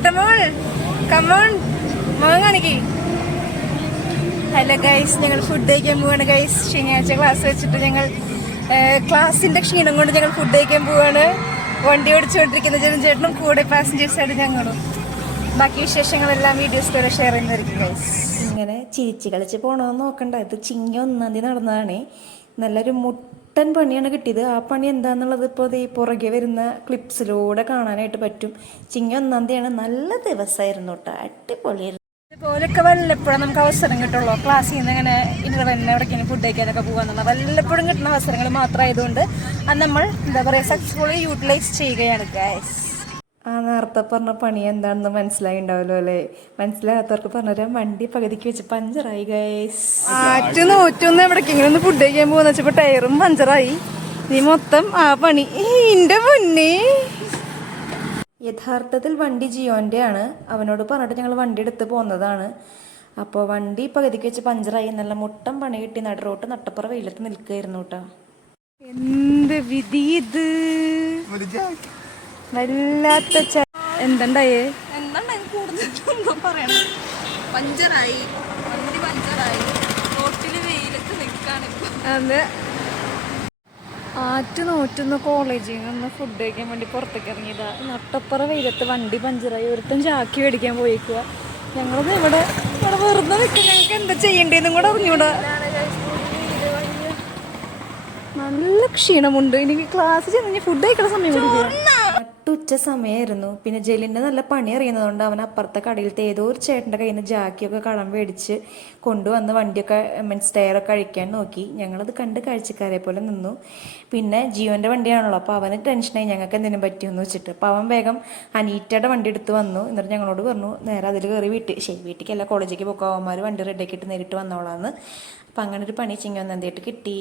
കുട്ടമോൾ come on മോൻ കാണിക്കേ. Hello guys, ഞങ്ങൾ ഫുഡ് കഴിക്കാൻ പോവാണ് ഗൈസ്. ശനിയാഴ്ച ക്ലാസ് വെച്ചിട്ട് ഞങ്ങൾ ക്ലാസ്സിന്റെ ക്ഷീണം കൊണ്ട് ഞങ്ങൾ ഫുഡ് കഴിക്കാൻ പോവാണ്. വണ്ടി ഓടിച്ചുകൊണ്ടിരിക്കുന്ന ചേട്ടനും കൂടെ പാസഞ്ചേഴ്സായിട്ട് ഞങ്ങളും. ബാക്കി വിശേഷങ്ങളെല്ലാം വീഡിയോസിലൂടെ ഷെയർ ചെയ്യുന്നതായിരിക്കും ഗൈസ്. ഇങ്ങനെ ചിരിച്ച് കളിച്ച് പോകണമെന്ന് നോക്കണ്ട. ഇത് ചിങ്ങ 1-ാം തീയതി നടന്നതാണ്. നല്ലൊരു മുട്ടൻ പണിയാണ് കിട്ടിയത്. ആ പണി എന്താണെന്നുള്ളത് ഇപ്പോൾ ഈ പുറകെ വരുന്ന ക്ലിപ്സിലൂടെ കാണാനായിട്ട് പറ്റും. ചിങ്ങ 1-ാം തീയതിയാണ്. നല്ല ദിവസമായിരുന്നു കേട്ടോ, അടിപൊളിയായിരുന്നു. ഇതുപോലൊക്കെ വല്ലപ്പോഴും നമുക്ക് അവസരം കിട്ടുള്ളൂ. ക്ലാസ്സിൽ നിന്ന് ഇങ്ങനെ ഇൻ്റർവെല്ലിന് എവിടേക്കാണ് ഫുഡ് കഴിക്കാനൊക്കെ പോകാന്നുള്ള വല്ലപ്പോഴും കിട്ടുന്ന അവസരങ്ങൾ മാത്രമായതുകൊണ്ട് അത് നമ്മൾ എന്താ പറയുക സക്സസ്ഫുള്ളി യൂട്ടിലൈസ് ചെയ്യുകയാണ് ഗൈസ്. ആ നേരത്തെ പറഞ്ഞ പണി എന്താണെന്ന് മനസ്സിലായി ഉണ്ടാവല്ലോ അല്ലേ? മനസ്സിലാകാത്തവർക്ക് പറഞ്ഞുതരാം. വണ്ടി പകുതിക്ക് വെച്ച് പഞ്ചറായി ഗൈസ്. ആറ്റ് നൂറ്റൊന്ന് എവിടേക്കെങ്കിലും ഒന്ന് ഫുഡ് കഴിക്കാൻ പോകുന്ന വെച്ചപ്പോൾ ടയറും പഞ്ചറായി. നീ മൊത്തം ആ പണി എൻ്റെ മുന്നേ. യഥാർത്ഥത്തിൽ വണ്ടി ജിയോൻ്റെ ആണ്. അവനോട് പറഞ്ഞിട്ട് ഞങ്ങൾ വണ്ടി എടുത്ത് പോകുന്നതാണ്. അപ്പോൾ വണ്ടി പകുതിക്ക് വെച്ച് പഞ്ചറായി. നല്ല മുട്ടം പണി കിട്ടി. നടുറോട്ട് നട്ടപ്പുറ വെയിലത്ത് നിൽക്കുകയായിരുന്നു കേട്ടോ. എന്ത് വിധി ഇത്! വല്ലാത്ത എന്തുണ്ടായേ? കൂടുതലൊന്നും പറയണം. പഞ്ചറായി, വണ്ടി പഞ്ചറായി, റോട്ടില് വെയിലത്ത് നിൽക്കാണ്. അതെ, ആറ്റ് നോറ്റുന്ന കോളേജിൽ നിന്ന് ഫുഡ് കഴിക്കാൻ വേണ്ടി പുറത്തേക്ക് ഇറങ്ങിയതാ. നട്ടപ്പുറ വെയിലത്ത് വണ്ടി പഞ്ചറായി. ഒരുത്തൻ ചാക്കി മേടിക്കാൻ പോയേക്കുക. ഞങ്ങളത് ഇവിടെ വെറുതെ നിൽക്കും. ഞങ്ങൾക്ക് എന്താ ചെയ്യേണ്ടതെന്നും കൂടെ അറിഞ്ഞൂടാ. നല്ല ക്ഷീണമുണ്ട്. എനിക്ക് ക്ലാസ് ചെന്ന് ഫുഡ് കഴിക്കുന്ന സമയം നട്ടുച്ച സമയമായിരുന്നു. പിന്നെ ജെലിൻ്റെ നല്ല പണി അറിയുന്നതുകൊണ്ട് അവൻ അപ്പുറത്തെ കടയിലത്തെ ഏതോ ഒരു ചേട്ടൻ്റെ കയ്യിൽ നിന്ന് ജാക്കിയൊക്കെ കടം മേടിച്ച് കൊണ്ടുവന്ന് വണ്ടിയൊക്കെ സ്റ്റെയറൊക്കെ അഴിക്കാൻ നോക്കി. ഞങ്ങളത് കണ്ട് കാഴ്ചക്കാരെ പോലെ നിന്നു. പിന്നെ ജിയോൻ്റെ വണ്ടിയാണല്ലോ, അപ്പോൾ അവന് ടെൻഷനായി ഞങ്ങൾക്ക് എന്തെങ്കിലും പറ്റിയെന്ന് വെച്ചിട്ട്. അപ്പോൾ അവൻ വേഗം അനീറ്റയുടെ വണ്ടി എടുത്ത് വന്നു. എന്നിട്ട് ഞങ്ങളോട് പറഞ്ഞു നേരെ അതിൽ കയറി വീട്ടിലേക്കല്ല കോളേജിലേക്ക് പോകാം, അവന്മാർ വണ്ടി റെഡിയാക്കിയിട്ട് നേരിട്ട് വന്നോളാന്ന്. അപ്പം അങ്ങനെ ഒരു പണി ചിങ്ങ 1-ാം തീയതി കിട്ടി.